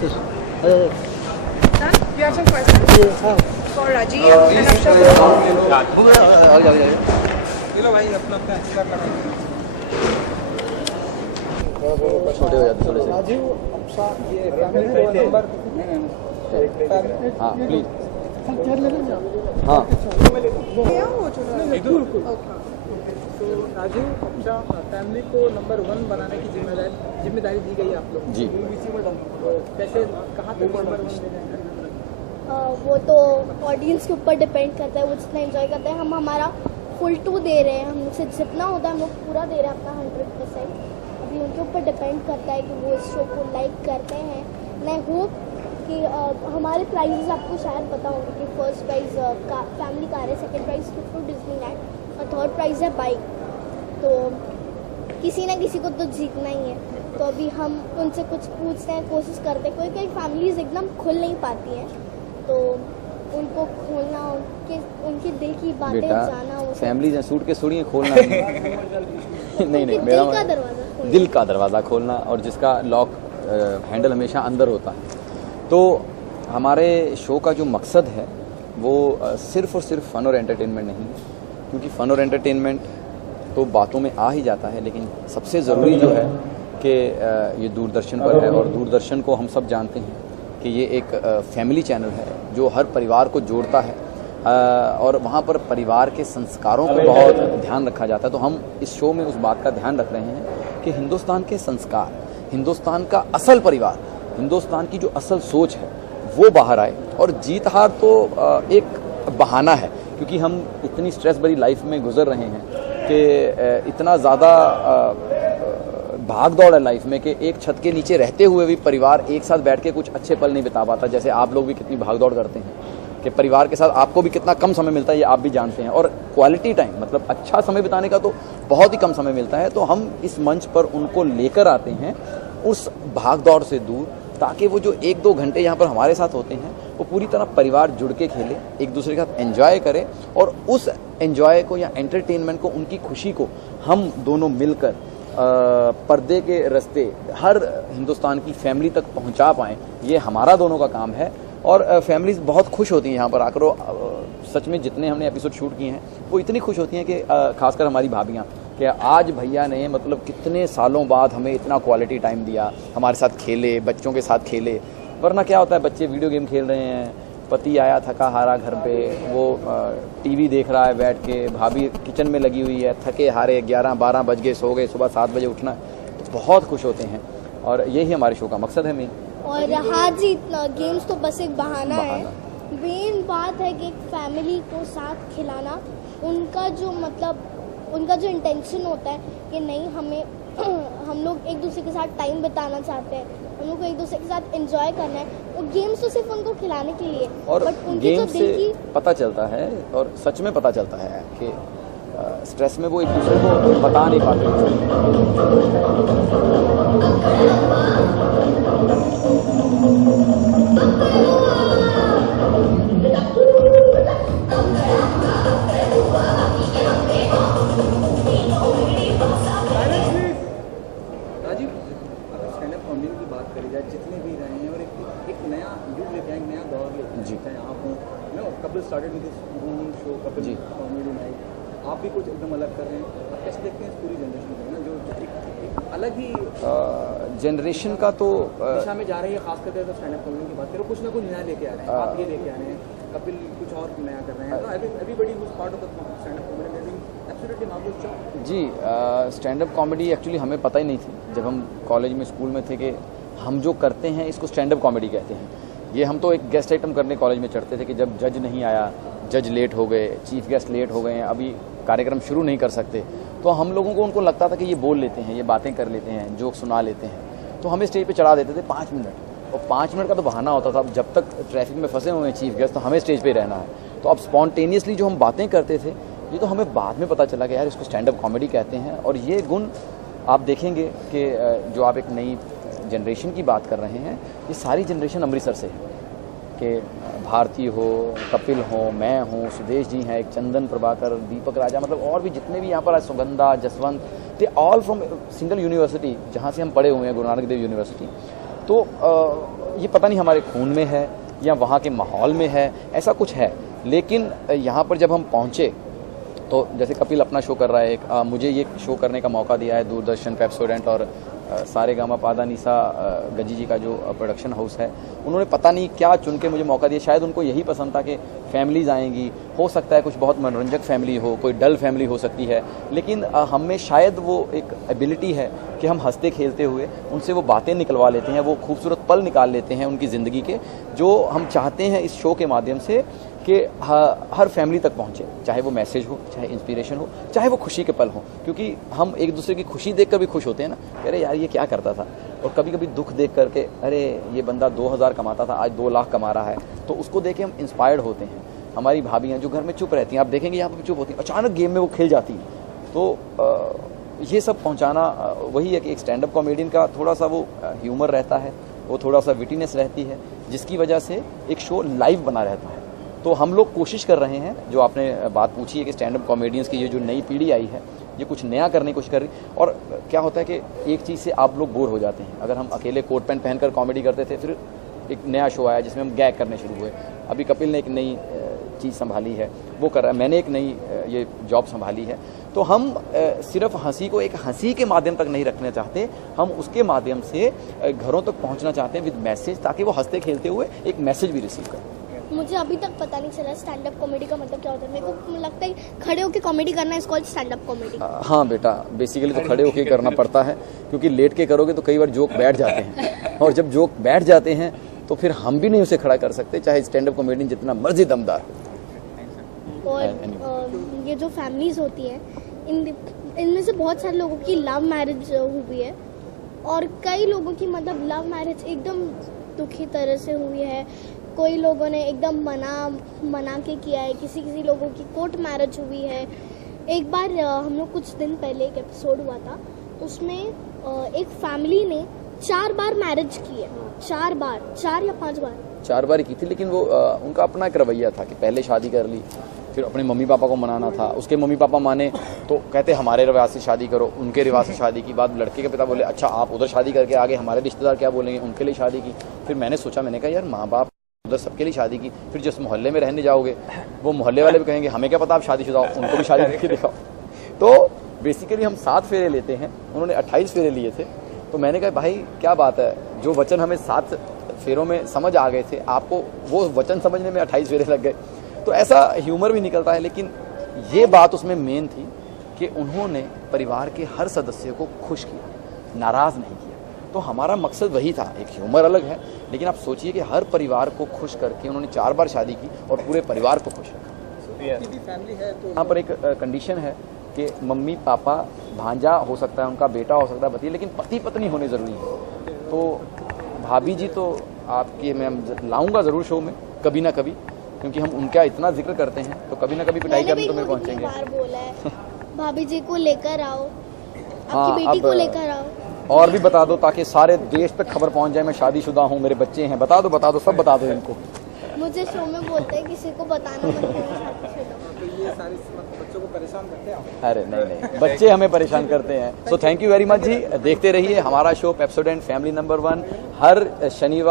Sir. Done? You have some questions for Rajiv and Akshay? चलो भाई अपना अपना एक्स्ट्रा लगाएंगे। छोटे हो जाते थोड़े से। राजीव अप्सा ये फैमिली को नंबर हाँ प्लीज। हाँ क्या वो छोटा इधर ओके तो राजीव अप्सा फैमिली को नंबर 1 बनाने की जिम्मेदारी दी गई है आप लोग जी। कैसे कहाँ तक नंबर 1 ले जाएंगे? वो तो ऑडियंस के ऊपर डिपेंड करता है, वो जितना एंजॉय करते हैं। हम हमारा फुल 2 दे रहे हैं, हम लोग से जितना होता है हम लोग पूरा दे रहे हैं अपना 100%। अभी उनके ऊपर डिपेंड करता है कि वो इस शो को लाइक करते हैं। मैं होप कि हमारे प्राइजेस आपको शायद पता होगा कि फर्स्ट प्राइज़ फैमिली कार है, सेकंड प्राइज़ टू डिज्नीलैंड और थर्ड प्राइज़ है बाइक। तो किसी ना किसी को तो जीतना ही है। तो अभी हम उनसे कुछ पूछते हैं, कोशिश करते हैं। कोई फैमिलीज एकदम खुल नहीं पाती हैं, तो उनको खोलना, उनके दिल की बातें जाना, वो फैमिली ने सूट के सूढ़ियाँ खोलना नहीं नहीं मेरा दिल का दरवाज़ा खोलना। दिल का दरवाज़ा खोलना और जिसका लॉक हैंडल हमेशा अंदर होता है। तो हमारे शो का जो मकसद है वो सिर्फ़ और सिर्फ फ़न और एंटरटेनमेंट नहीं है, क्योंकि फ़न और एंटरटेनमेंट तो बातों में आ ही जाता है, लेकिन सबसे ज़रूरी जो है कि ये दूरदर्शन पर है और दूरदर्शन को हम सब जानते हैं कि ये एक फैमिली चैनल है जो हर परिवार को जोड़ता है और वहाँ पर परिवार के संस्कारों पर बहुत ध्यान रखा जाता है। तो हम इस शो में उस बात का ध्यान रख रहे हैं कि हिंदुस्तान के संस्कार, हिंदुस्तान का असल परिवार, हिंदुस्तान की जो असल सोच है वो बाहर आए। और जीत हार तो एक बहाना है, क्योंकि हम इतनी स्ट्रेस भरी लाइफ में गुजर रहे हैं कि इतना ज़्यादा भाग दौड़ है लाइफ में कि एक छत के नीचे रहते हुए भी परिवार एक साथ बैठ के कुछ अच्छे पल नहीं बिता पाता। जैसे आप लोग भी कितनी भाग दौड़ करते हैं कि परिवार के साथ आपको भी कितना कम समय मिलता है, ये आप भी जानते हैं। और क्वालिटी टाइम मतलब अच्छा समय बिताने का तो बहुत ही कम समय मिलता है। तो हम इस मंच पर उनको लेकर आते हैं उस भाग दौड़ से दूर, ताकि वो जो 1-2 घंटे यहाँ पर हमारे साथ होते हैं वो पूरी तरह परिवार जुड़ के खेले, एक दूसरे के साथ एंजॉय करे और उस एंजॉय को या एंटरटेनमेंट को, उनकी खुशी को हम दोनों मिलकर पर्दे के रास्ते हर हिंदुस्तान की फैमिली तक पहुंचा पाएँ। ये हमारा दोनों का काम है और फैमिलीज बहुत खुश होती हैं यहाँ पर आकर। सच में जितने हमने एपिसोड शूट किए हैं वो इतनी खुश होती हैं कि खासकर हमारी भाभियाँ कि आज भैया ने मतलब कितने सालों बाद हमें इतना क्वालिटी टाइम दिया, हमारे साथ खेले, बच्चों के साथ खेले। वरना क्या होता है, बच्चे वीडियो गेम खेल रहे हैं, पति आया थका हारा घर पे, वो टीवी देख रहा है बैठ के, भाभी किचन में लगी हुई है, थके हारे 11-12 बज गए, सो गए, सुबह 7 बजे उठना। तो बहुत खुश होते हैं और यही हमारे शो का मकसद है मेन। और हार जीत गेम्स तो बस एक बहाना है। मेन बात है कि एक फैमिली को साथ खिलाना, उनका जो इंटेंशन होता है कि नहीं हमें हम लोग एक दूसरे के साथ टाइम बिताना चाहते हैं, हम लोग को एक दूसरे के साथ एंजॉय करना है। वो गेम्स तो सिर्फ उनको खिलाने के लिए, और बट उनकी जो गेम दिल की से पता चलता है और सच में पता चलता है कि स्ट्रेस में वो एक दूसरे को बता नहीं पाते। राजीव अगर स्टैंड अप कॉमेडी की बात करी जाए, जितने भी रहे हैं और एक नया युग लेके आए, एक नया दौर लेके आए, जी। चाहे आप हो, Kapil started with own show Kapil ji. Comedy night, आप भी कुछ एकदम अलग कर रहे हैं। आप कैसे देखते हैं इस पूरी जनरेशन को, जो एक अलग ही जनरेशन का तो दिशा में जा रही है, खास करके अगर स्टैंड अप कॉमेडी की बात करो, कुछ ना कुछ नया लेके आ रहे हैं। आप ये लेके आ रहे हैं, कपिल कुछ और नया कर रहे हैं। Everybody was part of the stand up comedy absolutely marvellous job. जी, स्टैंड अप कॉमेडी एक्चुअली हमें पता ही नहीं थी जब हम कॉलेज में स्कूल में थे कि हम जो करते हैं इसको स्टैंड अप कॉमेडी कहते हैं। ये हम तो एक गेस्ट आइटम करने कॉलेज में चढ़ते थे कि जब जज नहीं आया, जज लेट हो गए, चीफ गेस्ट लेट हो गए हैं, अभी कार्यक्रम शुरू नहीं कर सकते, तो हम लोगों को उनको लगता था कि ये बोल लेते हैं, ये बातें कर लेते हैं, जोक सुना लेते हैं, तो हमें स्टेज पे चढ़ा देते थे 5 मिनट। और 5 मिनट का तो बहाना होता था, जब तक ट्रैफिक में फंसे हुए हैं चीफ गेस्ट तो हमें स्टेज पे रहना है। तो अब स्पॉन्टेनियसली जो हम बातें करते थे, ये तो हमें बाद में पता चला कि यार इसको स्टैंड अप कॉमेडी कहते हैं। और ये गुण आप देखेंगे कि जो आप एक नई जनरेशन की बात कर रहे हैं, ये सारी जनरेशन अमृतसर से है, कि भारती हो, कपिल हो, मैं हूँ, सुदेश जी हैं, एक चंदन प्रभाकर, दीपक राजा, मतलब और भी जितने भी यहाँ पर Sugandha, Jaswant, they all from single university जहाँ से हम पढ़े हुए हैं, गुरु नानक देव यूनिवर्सिटी। तो ये पता नहीं हमारे खून में है या वहाँ के माहौल में है, ऐसा कुछ है। लेकिन यहाँ पर जब हम पहुँचे तो जैसे कपिल अपना शो कर रहा है, मुझे ये शो करने का मौका दिया है दूरदर्शन पेप्सोडेंट और सारेगामा पादा निसा गजी जी का जो प्रोडक्शन हाउस है, उन्होंने पता नहीं क्या चुन के मुझे मौका दिया। शायद उनको यही पसंद था कि फैमिलीज़ आएंगी, हो सकता है कुछ बहुत मनोरंजक फैमिली हो, कोई डल फैमिली हो सकती है, लेकिन हम में शायद वो एक एबिलिटी है कि हम हंसते खेलते हुए उनसे वो बातें निकलवा लेते हैं, वो खूबसूरत पल निकाल लेते हैं उनकी ज़िंदगी के, जो हम चाहते हैं इस शो के माध्यम से कि हर फैमिली तक पहुंचे, चाहे वो मैसेज हो, चाहे इंस्पिरेशन हो, चाहे वो खुशी के पल हो। क्योंकि हम एक दूसरे की खुशी देखकर भी खुश होते हैं ना, अरे यार ये क्या करता था, और कभी कभी दुख देख करके अरे ये बंदा 2000 कमाता था आज 2 लाख कमा रहा है, तो उसको देख के हम इंस्पायर्ड होते हैं। हमारी भाभी हैं जो घर में चुप रहती हैं, आप देखेंगे यहाँ पर चुप होती हैं, अचानक गेम में वो खेल जाती हैं। तो ये सब पहुँचाना वही है कि एक स्टैंड अप कॉमेडियन का थोड़ा सा वो ह्यूमर रहता है, वो थोड़ा सा विटीनेस रहती है, जिसकी वजह से एक शो लाइव बना रहता है। तो हम लोग कोशिश कर रहे हैं, जो आपने बात पूछी है कि स्टैंड अप कॉमेडियंस की ये जो नई पीढ़ी आई है ये कुछ नया करने की कोशिश कर रही। और क्या होता है कि एक चीज़ से आप लोग बोर हो जाते हैं। अगर हम अकेले कोट पैंट पहनकर कॉमेडी करते थे, फिर एक नया शो आया जिसमें हम गैग करने शुरू हुए। अभी कपिल ने एक नई चीज़ संभाली है, वो कर रहा है, मैंने एक नई ये जॉब संभाली है। तो हम सिर्फ हंसी को एक हंसी के माध्यम तक नहीं रखना चाहते, हम उसके माध्यम से घरों तक पहुंचना चाहते हैं विद मैसेज, ताकि वो हंसते खेलते हुए एक मैसेज भी रिसीव करें। मुझे अभी तक पता नहीं चला स्टैंड अप कॉमेडी का मतलब क्या होता है। मेरे को लगता है खड़े होकर कॉमेडी करना is called stand up comedy. हाँ बेटा, बेसिकली तो खड़े होकर करना पड़ता है, क्योंकि लेट के करोगे तो कई बार जोक बैठ जाते हैं, और जब जोक बैठ जाते हैं तो फिर हम भी नहीं उसे खड़ा कर सकते, चाहे स्टैंड अप कॉमेडियन जितना मर्जी दमदार हो। और ये जो फैमिलीज होती हैं, इनमें से बहुत सारे लोगों की लव मैरिज हुई है, और कई लोगों की मतलब लव मैरिज एकदम दुखी तरह से हुई है। कोई लोगों ने एकदम मना के किया है, किसी लोगों की कोर्ट मैरिज हुई है। एक बार हम लोग कुछ दिन पहले एक एपिसोड हुआ था, उसमें एक फैमिली ने 4 बार मैरिज की है, 4 या 5 बार 4 बार की थी। लेकिन वो उनका अपना एक रवैया था कि पहले शादी कर ली, फिर अपने मम्मी पापा को मनाना था, उसके मम्मी पापा माने तो कहते हमारे रिवाज से शादी करो, उनके रिवाज से शादी की। बाद लड़के के पिता बोले अच्छा आप उधर शादी करके आगे, हमारे रिश्तेदार क्या बोलेंगे, उनके लिए शादी की। फिर मैंने सोचा, मैंने कहा यार माँ बाप उधर सबके लिए शादी की, फिर जिस मोहल्ले में रहने जाओगे वो मोहल्ले वाले भी कहेंगे हमें क्या पता आप शादीशुदा हो, उनको भी शादी करके दिखाओ। तो बेसिकली हम 7 फेरे लेते हैं, उन्होंने 28 फेरे लिए थे। तो मैंने कहा भाई क्या बात है, जो वचन हमें 7 फेरों में समझ आ गए थे, आपको वो वचन समझने में 28 फेरे लग गए। तो ऐसा ह्यूमर भी निकलता है। लेकिन ये बात उसमें मेन थी कि उन्होंने परिवार के हर सदस्य को खुश किया, नाराज नहीं किया। तो हमारा मकसद वही था। एक ह्यूमर अलग है, लेकिन आप सोचिए कि हर परिवार को खुश करके उन्होंने 4 बार शादी की और पूरे परिवार को खुश रखा। फैमिली है तो यहाँ पर एक कंडीशन है कि मम्मी पापा, भांजा हो सकता है, उनका बेटा हो सकता है, भतीजा, लेकिन पति पत्नी होने ज़रूरी है। तो भाभी जी तो आपकी मैं लाऊंगा ज़रूर शो में कभी ना कभी, क्योंकि हम उनका इतना जिक्र करते हैं, तो कभी ना कभी पिटाई करने तो में पहुँचेंगे। बोला है भाभी जी को लेकर आओ, हाँ, आपकी बेटी को लेकर आओ। और भी बता दो ताकि सारे देश तक खबर पहुंच जाए मैं शादीशुदा हूँ, मेरे बच्चे हैं, बता दो सब बता दो इनको। मुझे शो में बोलते हैं किसी को बताना मत करो। तो ये सारी बच्चों को परेशान करते हैं। अरे नहीं, बच्चे हमें परेशान करते हैं। So thank you very much ji. देखते रहिए हमारा शो पेप्सोडेंट फैमिली नंबर 1 हर शनिवार